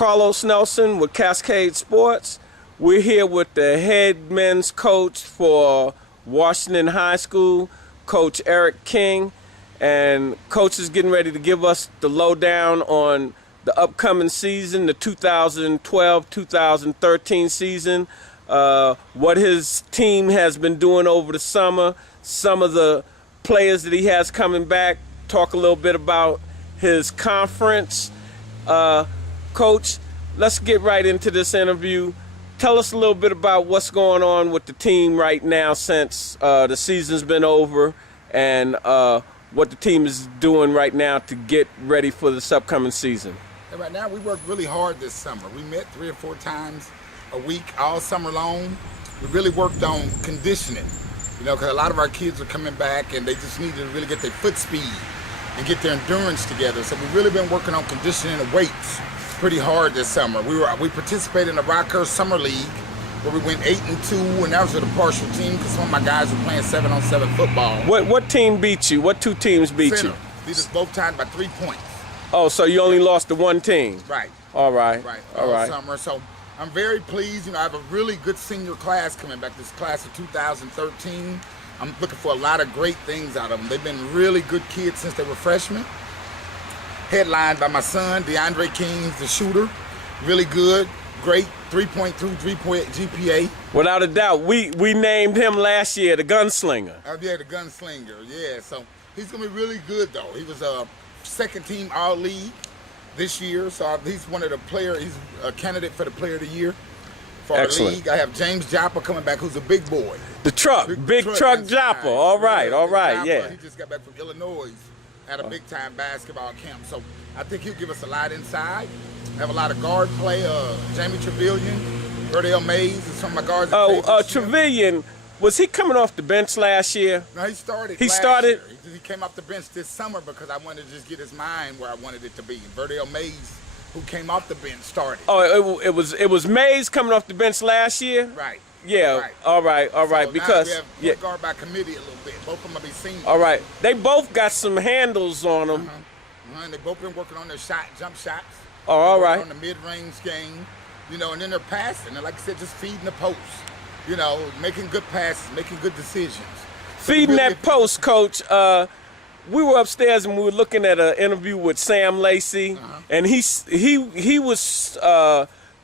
Carlos Nelson with Cascade Sports. We're here with the head men's coach for Washington High School, Coach Eric King. And Coach is getting ready to give us the lowdown on the upcoming season, the 2012-2013 season, what his team has been doing over the summer, some of the players that he has coming back, talk a little bit about his conference. Coach, let's get right into this interview. Tell us a little bit about what's going on with the team right now since the season's been over, and what the team is doing right now to get ready for this upcoming season. And right now, we worked really hard this summer. We met 3 or 4 times a week all summer long. We really worked on conditioning, you know, because a lot of our kids are coming back and they just need to really get their foot speed and get their endurance together. So we've really been working on conditioning and weights pretty hard this summer. We participated in the Rocker Summer League where we went 8-2, and that was with a partial team because some of my guys were playing 7-on-7 football. What team beat you? What 2 teams beat Center. you? Beat us both times by 3 points. Oh, so you only lost to 1 team? Right. All right. Right. All right. Summer. So I'm very pleased. You know, I have a really good senior class coming back. This class of 2013. I'm looking for a lot of great things out of them. They've been really good kids since they were freshmen. Headlined by my son, DeAndre King, the shooter. Really good, great 3.2, 3-point GPA. Without a doubt. We named him last year the Gunslinger. Oh, yeah, the Gunslinger, yeah. So he's going to be really good, though. He was a second-team All-League this year, so he's one of the players. He's a candidate for the Player of the Year for our league. I have James Joppa coming back, who's a big boy. The truck, big truck Joppa. All right, yeah. He just got back from Illinois at a big-time basketball camp, so I think he'll give us a lot inside. Have a lot of guard play. Jamie Trevelyan, Verdale Mays, and some of my guards. Trevelyan, was he coming off the bench last year? No, he started. He started. He came off the bench this summer because I wanted to just get his mind where I wanted it to be. Verdale Mays, who came off the bench, started. Oh, it was Mays coming off the bench last year. Right. Yeah. Right. All right. So because now we have guard by committee a little bit. Both of them will be seniors. All right. They both got some handles on them. And they both been working on their jump shots. Oh, all right. On the mid-range game, you know, and then they're passing. And like I said, just feeding the post. You know, making good passes, making good decisions. Feeding that post, Coach. We were upstairs and we were looking at an interview with Sam Lacey, and he was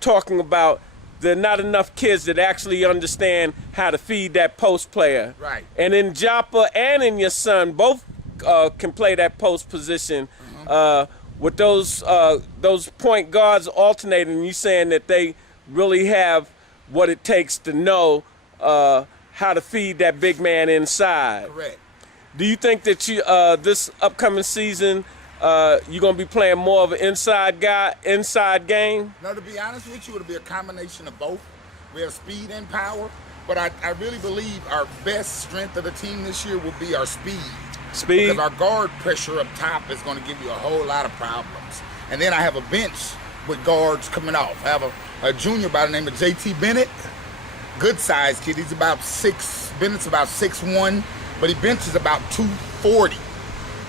talking about there are not enough kids that actually understand how to feed that post player. Right. And in Joppa and in your son, both can play that post position. With those point guards alternating, you saying that they really have what it takes to know how to feed that big man inside. Correct. Do you think that you this upcoming season you're gonna be playing more of an inside game? No, to be honest with you, it'll be a combination of both. We have speed and power, but I really believe our best strength of the team this year will be our speed. Speed? Because our guard pressure up top is going to give you a whole lot of problems. And then I have a bench with guards coming off. I have a junior by the name of J.T. Bennett, good-sized kid. He's about Bennett's about 6'1", but he benches about 240.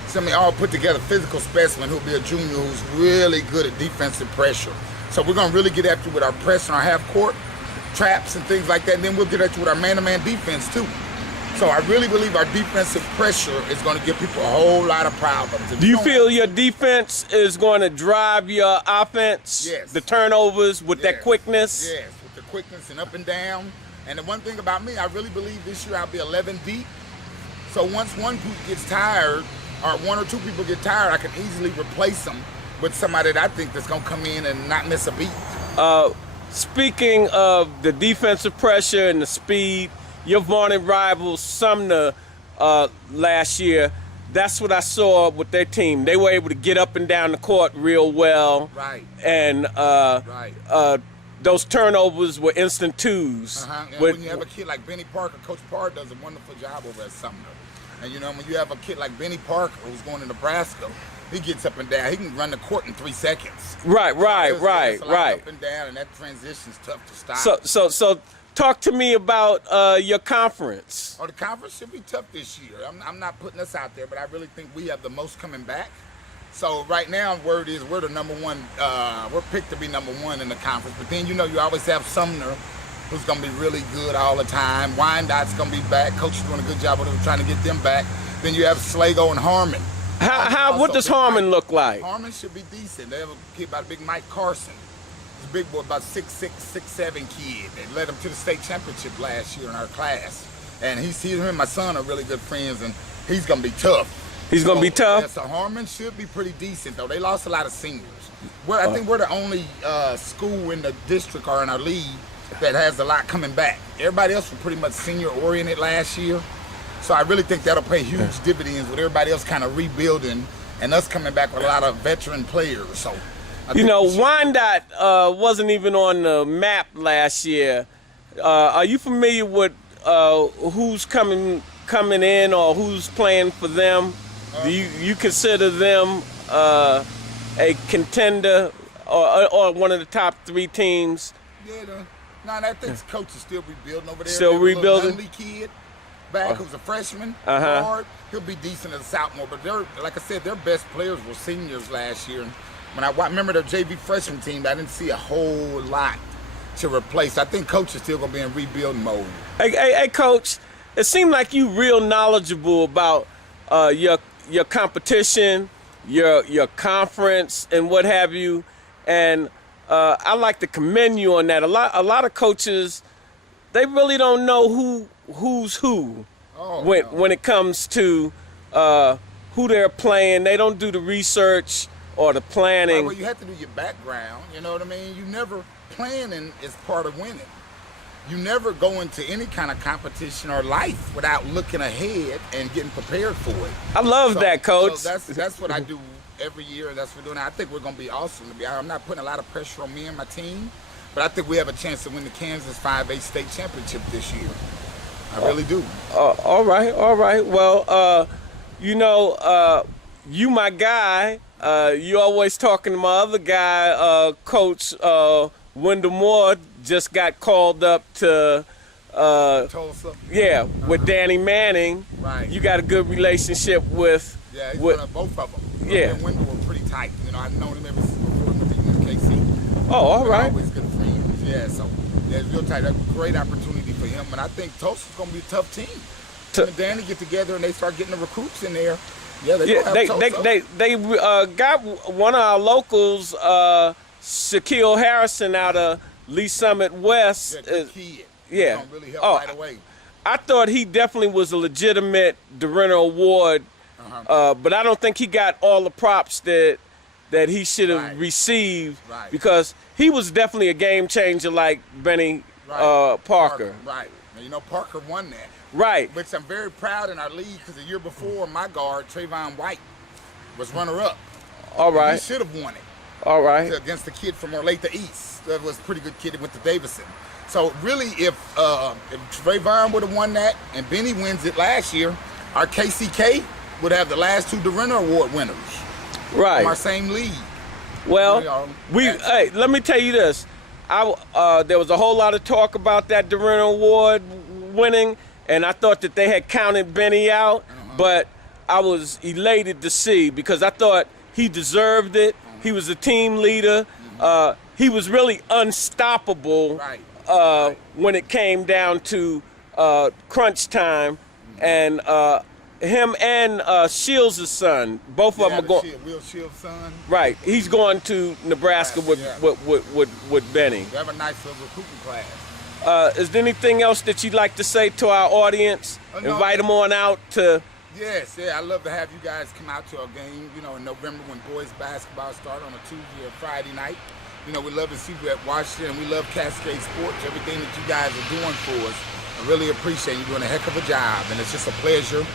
So I mean, all put together physical specimen who'll be a junior who's really good at defensive pressure. So we're going to really get after with our press and our half-court traps and things like that, and then we'll get after with our man-to-man defense, too. So I really believe our defensive pressure is going to give people a whole lot of problems. Do you feel your defense is going to drive your offense? Yes. The turnovers with that quickness? Yes, with the quickness and up and down. And the one thing about me, I really believe this year I'll be 11 deep. So once one group gets tired, or 1 or 2 people get tired, I can easily replace them with somebody that I think that's going to come in and not miss a beat. Speaking of the defensive pressure and the speed, your vaunted rival Sumner last year, that's what I saw with their team. They were able to get up and down the court real well. Right. And those turnovers were instant twos. And when you have a kid like Benny Parker, Coach Parr does a wonderful job over at Sumner. And you know, when you have a kid like Benny Parker who's going to Nebraska, he gets up and down. He can run the court in 3 seconds. Right. Up and down, and that transition's tough to stop. So talk to me about your conference. Oh, the conference should be tough this year. I'm not putting us out there, but I really think we have the most coming back. So right now, word is we're the number one. We're picked to be number one in the conference. But then you always have Sumner, who's going to be really good all the time. Wyandotte's going to be back. Coach is doing a good job of trying to get them back. Then you have Sligo and Harmon. What does Harmon look like? Harmon should be decent. They have a kid about a big Mike Carson. He's a big boy, about 6'6", 6'7" kid. They led him to the state championship last year in our class. And him and my son are really good friends, and he's going to be tough. He's going to be tough? Yeah, so Harmon should be pretty decent, though. They lost a lot of seniors. I think we're the only school in the district or in our league that has a lot coming back. Everybody else was pretty much senior-oriented last year. So I really think that'll pay huge dividends with everybody else kind of rebuilding and us coming back with a lot of veteran players. So Wyandotte wasn't even on the map last year. Are you familiar with who's coming in or who's playing for them? Do you consider them a contender or one of the top 3 teams? Yeah, I think coach is still rebuilding over there. Still rebuilding. Little kid back who's a freshman. Guard. He'll be decent as a sophomore, but like I said, their best players were seniors last year. When I remember their JV freshman team, I didn't see a whole lot to replace. I think coach is still going to be in rebuilding mode. Hey, coach, it seemed like you real knowledgeable about your competition, your conference, and what have you. And I like to commend you on that. A lot of coaches, they really don't know who's who when it comes to who they're playing. They don't do the research or the planning. Well, you have to do your background. You know what I mean? Planning is part of winning. You never go into any kind of competition or life without looking ahead and getting prepared for it. I love that, coach. So that's what I do every year, and that's what we're doing. I think we're going to be awesome to be out. I'm not putting a lot of pressure on me and my team, but I think we have a chance to win the Kansas 5A state championship this year. I really do. All right. Well, you my guy. You always talking to my other guy, Coach Wendell Moore, just got called up to Tulsa. Yeah, with Danny Manning. Right. You got a good relationship with. Yeah, he's one of both of them. Yeah. And Wendell were pretty tight. I've known him ever since before he was in KC. Oh, all right. Always good friends. Yeah, so it's real tight. That's a great opportunity for him, and I think Tulsa's going to be a tough team. Him and Danny get together and they start getting the recruits in there. Yeah, they got one of our locals, Shaquille Harrison out of Lee Summit West. Yeah, good kid. Yeah. Gonna really help right away. I thought he definitely was a legitimate DeReno Award, but I don't think he got all the props that he should have received because he was definitely a game changer like Benny Parker. Right. Now, Parker won that. Right. Which I'm very proud in our league because the year before, my guard, Trayvon White, was runner-up. All right. He should have won it. All right. Against the kid from Wyandotte East. That was a pretty good kid that went to Davidson. So really, if Trayvon would have won that and Benny wins it last year, our KCK would have the last 2 DeReno Award winners. Right. From our same league. Well, hey, let me tell you this. There was a whole lot of talk about that DeReno Award winning, and I thought that they had counted Benny out, but I was elated to see because I thought he deserved it. He was a team leader. He was really unstoppable when it came down to crunch time, and him and Shields' son, both of them are going. Will Shields' son. Right, he's going to Nebraska with Benny. They have a nice little recruiting class. Is there anything else that you'd like to say to our audience? Invite them on out to. Yes, I'd love to have you guys come out to our game, in November when boys basketball start on a Tuesday or Friday night. We love to see you at Washington. We love Cascade Sports, everything that you guys are doing for us. I really appreciate you doing a heck of a job, and it's just a pleasure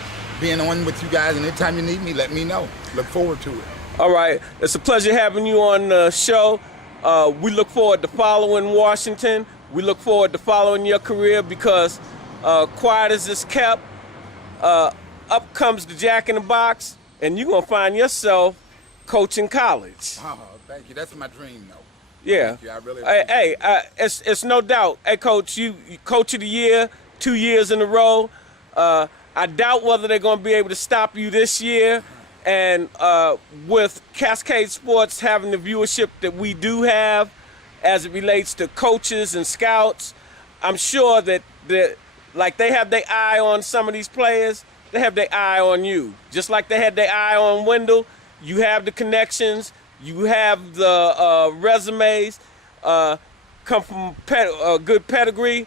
being on with you guys. And anytime you need me, let me know. Look forward to it. All right, it's a pleasure having you on the show. We look forward to following Washington. We look forward to following your career because quiet as it's kept, up comes the Jack in the Box, and you're going to find yourself coaching college. Oh, thank you. That's my dream, though. Yeah. Thank you. I really appreciate it. It's no doubt. Hey, Coach, you Coach of the Year 2 years in a row. I doubt whether they're going to be able to stop you this year. And with Cascade Sports having the viewership that we do have as it relates to coaches and scouts, I'm sure that like they have their eye on some of these players, they have their eye on you. Just like they had their eye on Wendell, you have the connections, you have the resumes, come from good pedigree.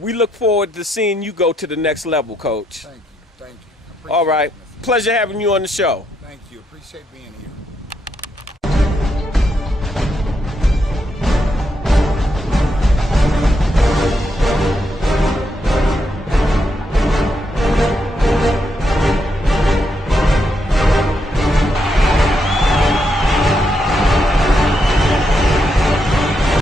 We look forward to seeing you go to the next level, Coach. Thank you. Thank you. All right. Pleasure having you on the show. Thank you. Appreciate being here.